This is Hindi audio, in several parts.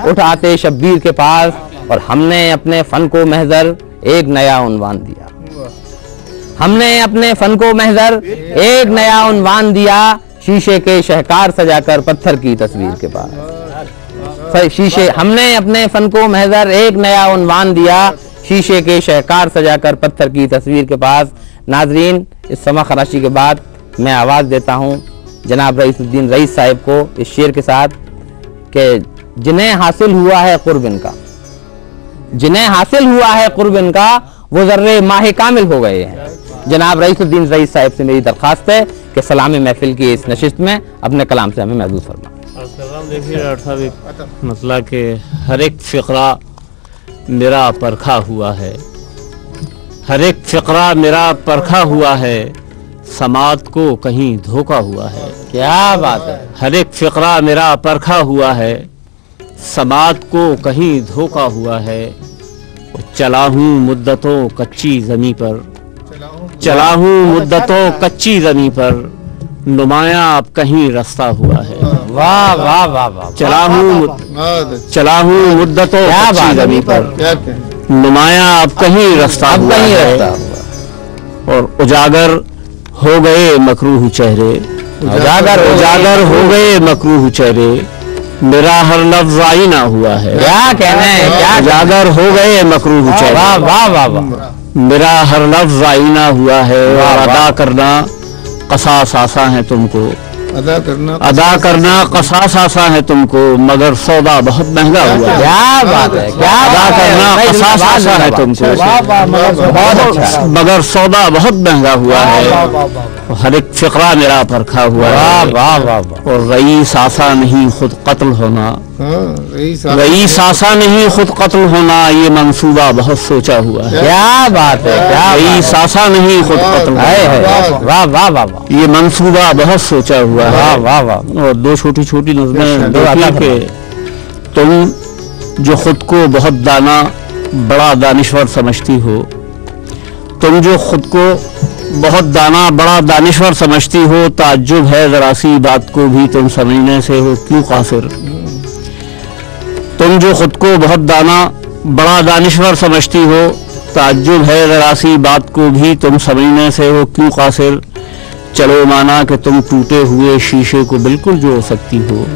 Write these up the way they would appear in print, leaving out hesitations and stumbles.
उठ आते शब्बीर के पास और हमने अपने फन को महजर एक नया उन्वान दिया। हमने अपने फन को महजर एक नया उन्वान दिया, शीशे के शहकार सजाकर पत्थर की तस्वीर के पास। शीशे हमने अपने फन को महजर एक नया उन्वान दिया, शीशे के शहकार सजाकर पत्थर की तस्वीर के पास। नाजरीन, इस समा खराशी के बाद मैं आवाज़ देता हूँ जनाब रईसुद्दीन रईस साहिब को इस शेर के साथ कि जिन्हें हासिल हुआ है कुर्ब इनका, जिन्हें हासिल हुआ है कुर्ब इनका, वो जर्रे माहे कामिल हो गए हैं। जनाब रईसुद्दीन रईस साहिब से मेरी दरख्वास्त है कि सलामी महफिल की इस नशिस्त में अपने कलाम से हमें महसूस फरमा। देखिए डॉक्टर साहब, एक मसला कि हर एक फ़िक्रा मेरा परखा हुआ है, हर एक फ़िक्रा मेरा परखा हुआ है, समात को कहीं धोखा हुआ है। क्या बात है। हर एक फ़िक्रा मेरा परखा हुआ है, समात को कहीं धोखा हुआ है। चला हूँ मुद्दतों कच्ची ज़मीं पर, चला हूँ मुद्दतों कच्ची ज़मीं पर, नुमाया अब कहीं रास्ता हुआ है। वाह वाह वाह वाह। चला हूँ मुद्दतों कच्ची ज़मीं पर, नुमाया अब कहीं रास्ता हुआ है। और उजागर हो गए मकरूह चेहरे, उजागर हो गए मकरूह चेहरे, मेरा हर लफ्ज़ आईना हुआ है। क्या कहना है, क्या उजागर हो गए मकरूह चेहरे, वाह वाह वाह वाह। मेरा हर लफ्ज़ आईना हुआ है। और अदा करना कसास आसा है तुमको, अदा करना कसास आसा है तुमको, मगर सौदा बहुत महंगा हुआ है। क्या बात है, क्या अदा करना कसास आसा है तुमको, मगर सौदा बहुत महंगा हुआ है। हर एक फ़िक्रा मेरा परखा हुआ है। वाह वाह वाह। और रईस आसा नहीं खुद कत्ल होना, रईस आसा नहीं खुद कत्ल होना, ये मंसूबा बहुत सोचा हुआ है। क्या बात है, क्या रईस आसा नहीं खुद कत्ल है। वाह वाह वाह वाह। ये मंसूबा बहुत सोचा हुआ है। वाह वाह वाह। और दो छोटी छोटी नज़में के तुम जो खुद को बहुत दाना बड़ा दानिश्वर समझती हो, तुम जो खुद को बहुत दाना बड़ा दानिश्वर समझती हो, ताज्जुब है जरा सी बात को भी तुम समझने से हो क्यों कासिर। तुम जो खुद को बहुत दाना बड़ा दानिश्वर समझती हो, ताज्जुब है जरा सी बात को भी तुम समझने से हो क्यों कासिर। चलो माना कि तुम टूटे हुए शीशे को बिल्कुल जोड़ सकती हो,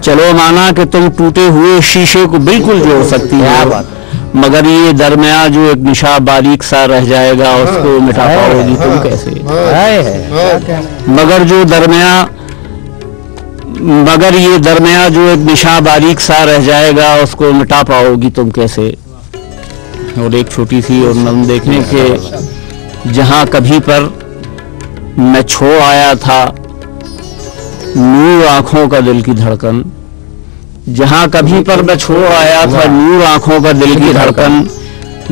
चलो माना कि तुम टूटे हुए शीशे को बिल्कुल जोड़ सकती हो, मगर ये दरमिया जो एक निशा बारीक सा रह जाएगा उसको मिटा पाओगी तुम कैसे। मगर ये दरमिया जो एक निशा बारीक सा रह जाएगा उसको मिटा पाओगी तुम कैसे। और एक छोटी सी और नज़म देखने के, जहाँ कभी पर मैं छोड़ आया था नूर आंखों का दिल की धड़कन, जहाँ कभी पर मैं छोड़ आया था नूर आंखों का दिल की धड़कन,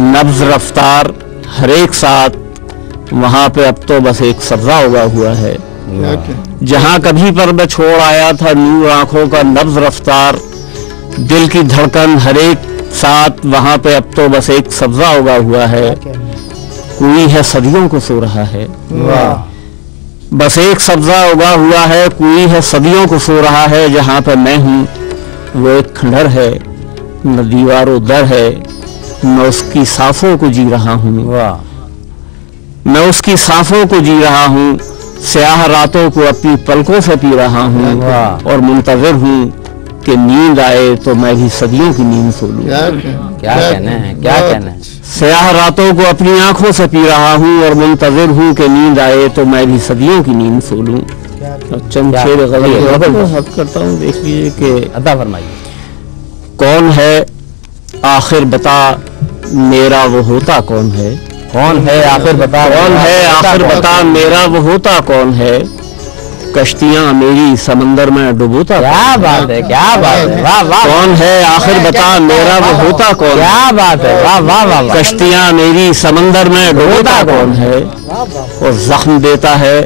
नब्ज रफ्तार हर एक साथ, वहाँ पे अब तो बस एक सब्जा उगा हुआ है। जहाँ कभी पर मैं छोड़ आया था नूर आंखों का नब्ज रफ्तार, दिल की धड़कन हर एक साथ, वहाँ पे अब तो बस एक सब्जा उगा हुआ है। कोई है सदियों को सो रहा है, बस एक सब्जा उगा हुआ है, कोई है सदियों को सो रहा है। जहाँ पे मैं हूँ वो एक खंडर है, न दीवारों दर है, मैं उसकी सांसों को जी रहा हूँ, मैं उसकी सांसों को जी रहा हूँ। स्याह रातों को अपनी पलकों से पी रहा हूँ और मुंतज़िर हूँ कि नींद आए तो मैं भी सदियों की नींद सो लूं। क्या कहना है, क्या कहना है। स्याह रातों को अपनी आंखों से पी रहा हूँ और मुंतज़िर हूँ कि नींद आए तो मैं भी सदियों की नींद सो लूं। चंद शेर गज़ल करता हूँ, देख लीजिए कि अता फरमाइए। कौन है आखिर बता मेरा वो होता कौन है, कौन है आखिर बता, कौन है आखिर बता मेरा वो होता कौन है, कश्तियां मेरी समंदर में डुबोता। क्या बात है, क्या बात है, वाह वाह। कौन है आखिर बता मेरा वो होता कौन, क्या बात है, वाह वाह वाह। कश्तियां मेरी समंदर में डुबोता कौन है, और जख्म देता है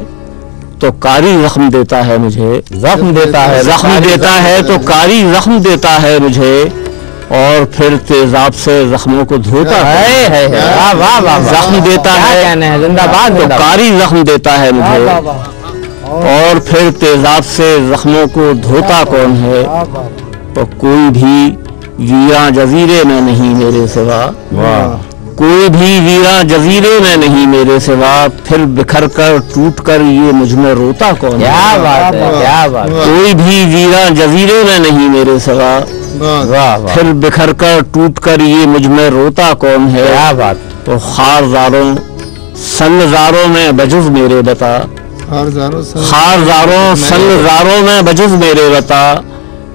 तो कारी जख्म देता है मुझे, जख्म देता है, जख्म देता है तो कारी जख्म देता है मुझे, और फिर तेजाब से जख्मों को धोता है। वाह वाह वाह। जख्म देता है जिंदाबाद, तो कारी जख्म देता है मुझे, और फिर तेजाब से जख्मों को धोता कौन है। और कोई भी वीरा जजीरे में नहीं मेरे सिवा, कोई भी वीरा जजीरे में नहीं मेरे सिवा, फिर बिखर कर टूट कर ये मुझ में रोता कौन है। क्या बात है, क्या बात है। कोई भी वीरा जजीरे में नहीं मेरे सिवा, वाह वाह, फिर बिखर कर टूट कर ये मुझ में रोता कौन है। क्या बात। तो खारजारों संगजारों में बजुज मेरे बता, खारजारों संगजारों में बजुज मेरे बता,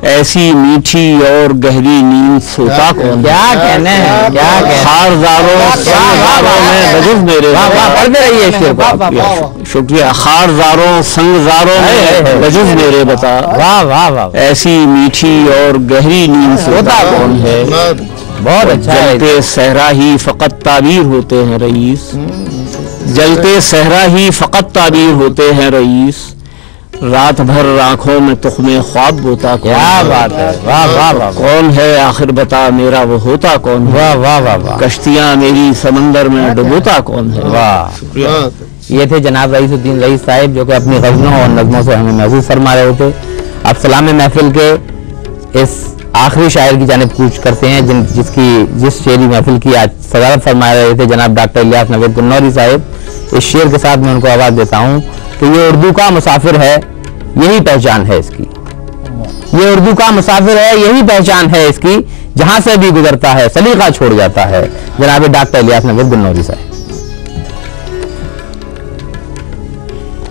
ऐसी मीठी और गहरी नींद सोता कौन। क्या कहने हैं, क्या कहने। खारजारों संगजारों में बजुज मेरे बता, पढ़ते रहिए शेर को। शुक्रिया। खारजारों संगजारों में बजुज मेरे बता, वाह वाह वाह, ऐसी मीठी और गहरी नींद सोता कौन है। बहुत अच्छा है। जलते सहरा ही फकत ताबीर होते हैं रईस, जलते सहरा ही फकत ताबीर होते हैं रईस, रात भर आंखों में तुख्मे ख्वाब बोता कौन। क्या बात है, वाह वाह वाह, कौन है आखिर बता मेरा वो होता कौन है। वाह वाह वाह वाह, कश्तियां मेरी समंदर में डुबोता कौन है। वाह। ये थे जनाब रईसुद्दीन रईस साहिब, जो कि अपनी गज़लों और नज़मों से हमें महसूस फरमा रहे थे। अब सलाम महफिल के इस आखिरी शायर की जानिब कूच करते हैं, जिस शेरी महफिल की आज सदारत फरमा रहे थे जनाब डॉक्टर इलियास नवीद कुन्नौरी साहिब। इस शेर के साथ मैं उनको आवाज़ देता हूँ कि ये उर्दू का मुसाफिर है, यही पहचान है इसकी। ये उर्दू का मुसाफिर है, यही पहचान है इसकी, जहां से भी गुजरता है सलीका छोड़ जाता है। जनाब डॉक्टर इलियास नवीद कुन्नौरी साहब।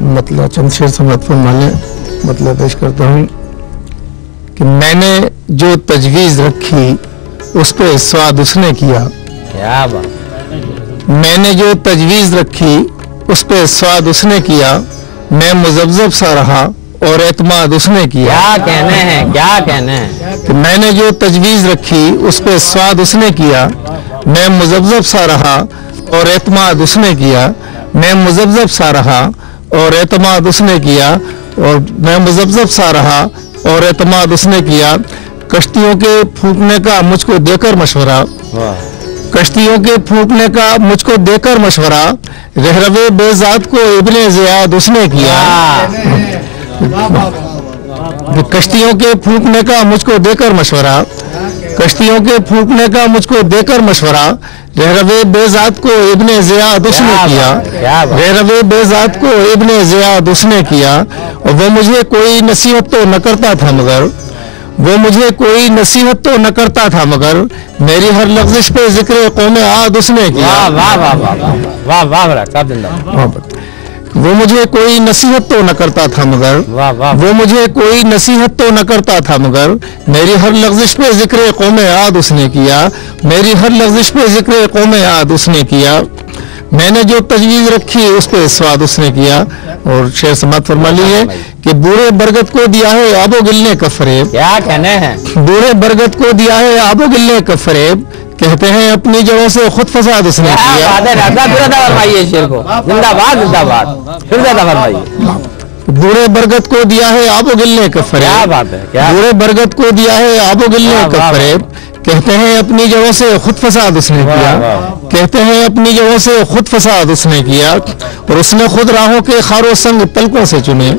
मतलब चंद शेर समात फरमाने मतलब पेश करता हूँ कि मैंने जो तजवीज़ रखी उस पे स्वाद उसने किया। क्या बात। मैंने जो तजवीज़ रखी उस पे स्वाद उसने किया, मैं मुज़ब्ज़ब सा रहा और एतमाद उसने किया। क्या कहने हैं, क्या कहने हैं। कि मैंने जो तजवीज़ रखी उस पे स्वाद उसने किया, मैं मुज़ब्ज़ब सा रहा और एतमाद उसने किया। मैं मुज़ब्ज़ब सा रहा और एतमाद उसने किया, और मैं मुज़ब्ज़ब सा रहा और एतमाद उसने किया। कश्तियों के फूंकने का मुझको देकर मशवरा, कश्तियों के फूंकने का मुझको देकर मशवरा, रहरवे बेजात को इब्ने ज़ियाद उसने किया। कश्तियों के फूंकने का मुझको देकर मशवरा, कश्तियों के फूंकने का मुझको देकर मशवरा, रहरवे बेजात को इब्ने ज़ियाद उसने किया। रहरवे बेजात को इब्ने ज़ियाद उसने किया। और वो मुझे कोई नसीहत तो न करता था मगर, वो मुझे कोई नसीहत तो न करता था मगर, मेरी हर लफ्ज़िश पे जिक्र कौमे आद उसने किया। वाह वाह वाह वाह वाह वाह। वो मुझे कोई नसीहत तो न करता था मगर, वो मुझे कोई नसीहत तो न करता था मगर, मेरी हर लफ्ज़िश पे जिक्र कौमे आद उसने किया। मेरी हर लफ्ज़िश पे जिक्र कौमे आद उसने किया। मैंने जो तजवीज़ रखी उस पे स्वाद उसने किया। और शेर समात फरमा ली है कि बूढ़े बरगद को दिया है आबो गिलने का फरेब। क्या कहने हैं। बूढ़े बरगद को दिया है आबो गिलने का फरेब, कहते हैं अपनी जड़ों से खुद फसाद उसने किया। फरमाइए शेर को, जिंदाबाद जिंदाबाद, फिर ज्यादा फरमाइए। बूढ़े बरगद को दिया है आबो गिलने का फरेब। क्या बात है, क्या। बूढ़े बरगद को दिया है आबो गिलने का फरेब, कहते हैं अपनी जड़ों से खुद फसाद उसने किया। कहते हैं अपनी जड़ों से खुद फसाद उसने किया। और उसने खुद राहों के खारो संग पलकों से चुने,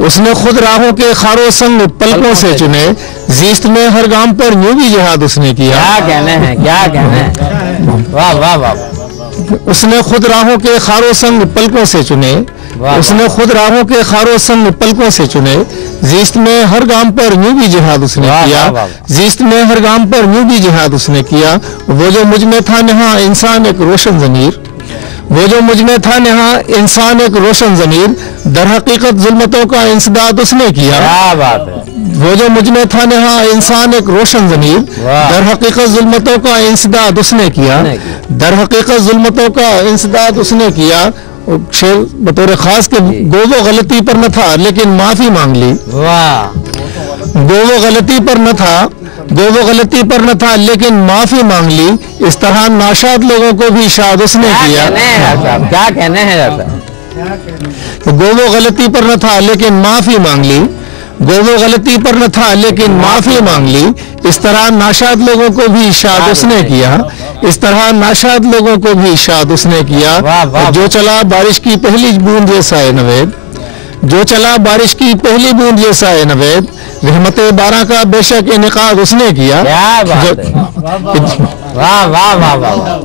उसने खुद राहों के खारो संग पलकों से चुने, जीस्त में हर गाम पर यूं भी जिहाद उसने किया। क्या कहने हैं, क्या कहने हैं। वाह वाह वाह। उसने खुद राहों के खारो संग पलकों से चुने, उसने खुद राहों के खारो संग पलकों से चुने, जीस्त में हर गाम पर यूं भी जिहाद उसने किया। जीस्त में हर गाम पर यूं भी जिहाद उसने किया। वो जो मुझ में था नहा इंसान एक रोशन ज़मीर, वो जो मुझ में था नहा इंसान एक रोशन ज़मीर, दर हकीकत जुल्मतों का इंसदाद उसने किया। क्या बात है। वो जो मुझ में था नहा इंसान एक रोशन ज़मीर, दर हकीकत जुल्मतों का इंसदाद उसने किया। दर हकीकत जुल्मतों का इंसदाद उसने किया। शेर बतौर खास के गोवो गलती पर न था लेकिन माफी मांग ली। गोवो गलती पर न था, गोवो गलती पर न था लेकिन माफी मांग ली, इस तरह नाशाद लोगों को भी शाद उसने किया। क्या कहने हैं। गोवो गलती पर न था लेकिन माफी मांग ली, गोवो गलती पर न था लेकिन माफी मांग ली, इस तरह नाशाद लोगों को भी शाद उसने किया। इस तरह नाशाद लोगों को भी शाद उसने किया। जो चला बारिश की पहली बूंद जैसा है नवेद, जो चला बारिश की पहली बूंद जैसा है नवेद, रहमत बारह का बेशक इनेकाद उसने किया। क्या बात है, वाह वाह वाह वाह वाह।